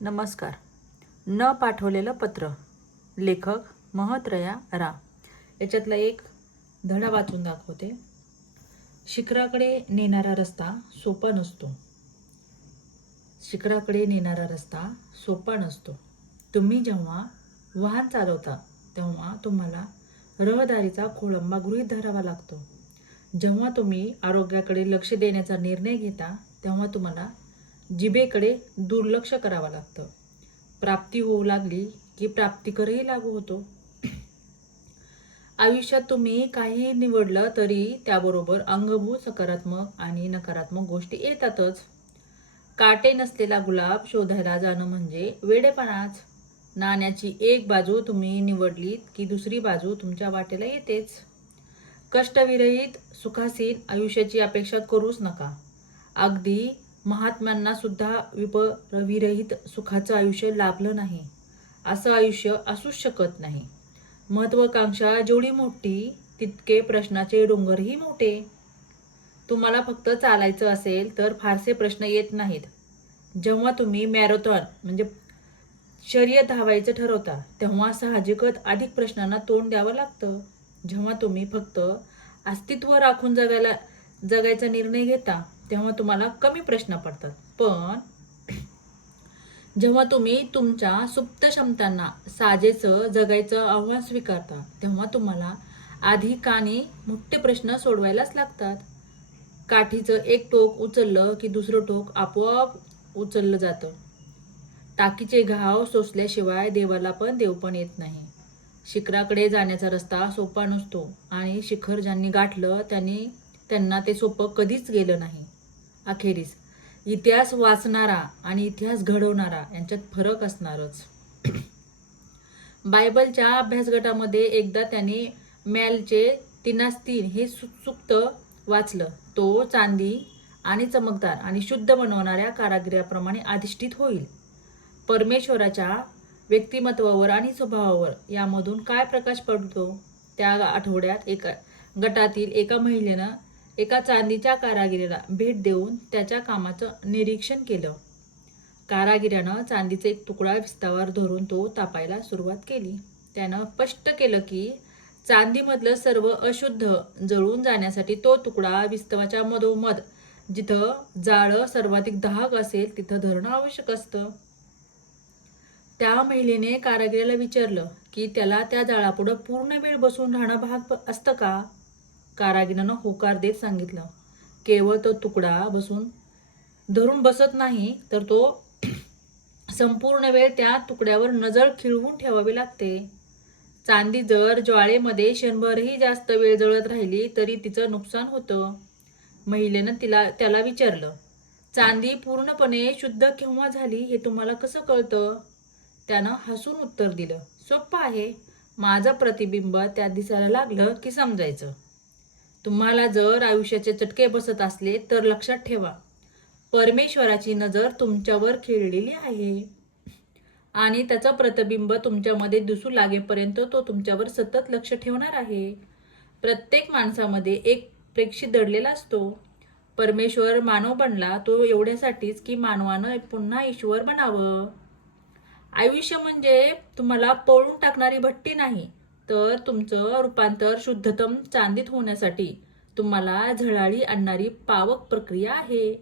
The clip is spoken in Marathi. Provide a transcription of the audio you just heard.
नमस्कार. न पाठवलेलं पत्र. लेखक महत्रया रा. याच्यातला एक धडा वाचून दाखवते. शिखराकडे नेणारा रस्ता सोपा नसतो. शिखराकडे नेणारा रस्ता सोपा नसतो. तुम्ही जेव्हा वाहन चालवता तेव्हा तुम्हाला रहदारीचा खोळंबा गृहीत धरावा लागतो. जेव्हा तुम्ही आरोग्याकडे लक्ष देण्याचा निर्णय घेता तेव्हा तुम्हाला जिभेकडे दुर्लक्ष करावं लागतं. प्राप्ती होऊ लागली की प्राप्तिकरही लागू होतो. आयुष्यात तुम्ही काहीही निवडलं तरी त्याबरोबर अंगभूत सकारात्मक आणि नकारात्मक गोष्टी येतातच. काटे नसलेला गुलाब शोधायला जाणं म्हणजे वेडेपणाच. नाण्याची एक बाजू तुम्ही निवडलीत की दुसरी बाजू तुमच्या वाटेला येतेच. कष्टविरहित सुखासीन आयुष्याची अपेक्षा करूच नका. अगदी महात्म्यांना सुद्धा विरहित सुखाचं आयुष्य लाभलं नाही. असं आयुष्य असूच शकत नाही. महत्वाकांक्षा जेवढी मोठी तितके प्रश्नाचे डोंगरही मोठे. तुम्हाला फक्त चालायचं असेल तर फारसे प्रश्न येत नाहीत. जेव्हा तुम्ही मॅरेथॉन म्हणजे शर्यत धावायचं ठरवता तेव्हा साहजिकच अधिक प्रश्नांना तोंड द्यावं लागतं. जेव्हा तुम्ही फक्त अस्तित्व राखून जगायचा निर्णय घेता तेव्हा तुम्हाला कमी प्रश्न पडतात. पण जेव्हा तुम्ही तुमच्या सुप्त क्षमतांना साजेसं जगायचं आव्हान स्वीकारता तेव्हा तुम्हाला अधिक आणि मोठे प्रश्न सोडवायलाच लागतात. काठीचं एक टोक उचललं की दुसरं टोक आपोआप उचललं जातं. टाकीचे घाव सोसल्याशिवाय देवाला पण देवपण येत नाही. शिखराकडे जाण्याचा रस्ता सोपा नसतो आणि शिखर ज्यांनी गाठलं त्यांना ते सोपं कधीच गेलं नाही. अखेरीस इतिहास वाचणारा आणि इतिहास घडवणारा यांच्यात फरक असणारच. बायबलच्या अभ्यासगटामध्ये एकदा त्याने मॅलचे 3:3 हे सुक्त वाचलं. तो चांदी आणि चमकदार आणि शुद्ध बनवणाऱ्या कारागिराप्रमाणे अधिष्ठित होईल. परमेश्वराच्या व्यक्तिमत्वावर आणि स्वभावावर यामधून काय प्रकाश पडतो? त्या आठवड्यात गटातील एका महिलेनं एका चांदीच्या कारागिराला भेट देऊन त्याच्या कामाचं निरीक्षण केलं. कारागिरानं चांदीचा एक तुकडा विस्तावर धरून तो तापायला सुरुवात केली. त्यानं स्पष्ट केलं की चांदीमधलं सर्व अशुद्ध जळून जाण्यासाठी तो तुकडा विस्तवाच्या मधोमध जिथं जाळं सर्वाधिक दाहक असेल तिथं धरणं आवश्यक असतं. त्या महिलेने कारागिराला विचारलं की त्याला त्या जाळापुढं पूर्ण वेळ बसून राहणं भाग असतं का? कारागिरानं होकार देत सांगितलं, केवळ तो तुकडा धरून बसत नाही तर तो संपूर्ण वेळ त्या तुकड्यावर नजर खिळवून ठेवावी लागते. चांदी जर ज्वाळेमध्ये क्षणभरही जास्त वेळ जळत राहिली तरी तिचं नुकसान होतं. महिलेनं त्याला विचारलं, चांदी पूर्णपणे शुद्ध केव्हा झाली हे तुम्हाला कसं कळतं? त्यानं हसून उत्तर दिलं, सोपं आहे. माझं प्रतिबिंब त्यात दिसायला लागलं की समजायचं. तुम्हाला जर आयुष्याचे चटके बसत असले तर लक्षात ठेवा, परमेश्वराची नजर तुमच्यावर खिळलेली आहे आणि त्याचं प्रतिबिंब तुमच्यामध्ये दिसू लागेपर्यंत तो तुमच्यावर सतत लक्ष ठेवणार आहे. प्रत्येक माणसामध्ये एक प्रेक्षित दडलेला असतो. परमेश्वर मानव बनला तो एवढ्यासाठीच की मानवानं पुन्हा ईश्वर बनावं. आयुष्य म्हणजे तुम्हाला पळून टाकणारी भट्टी नाही, तर तुमचं रूपांतर शुद्धतम चांदीत होण्यासाठी तुम्हाला झळाळी आणणारी पावक प्रक्रिया आहे.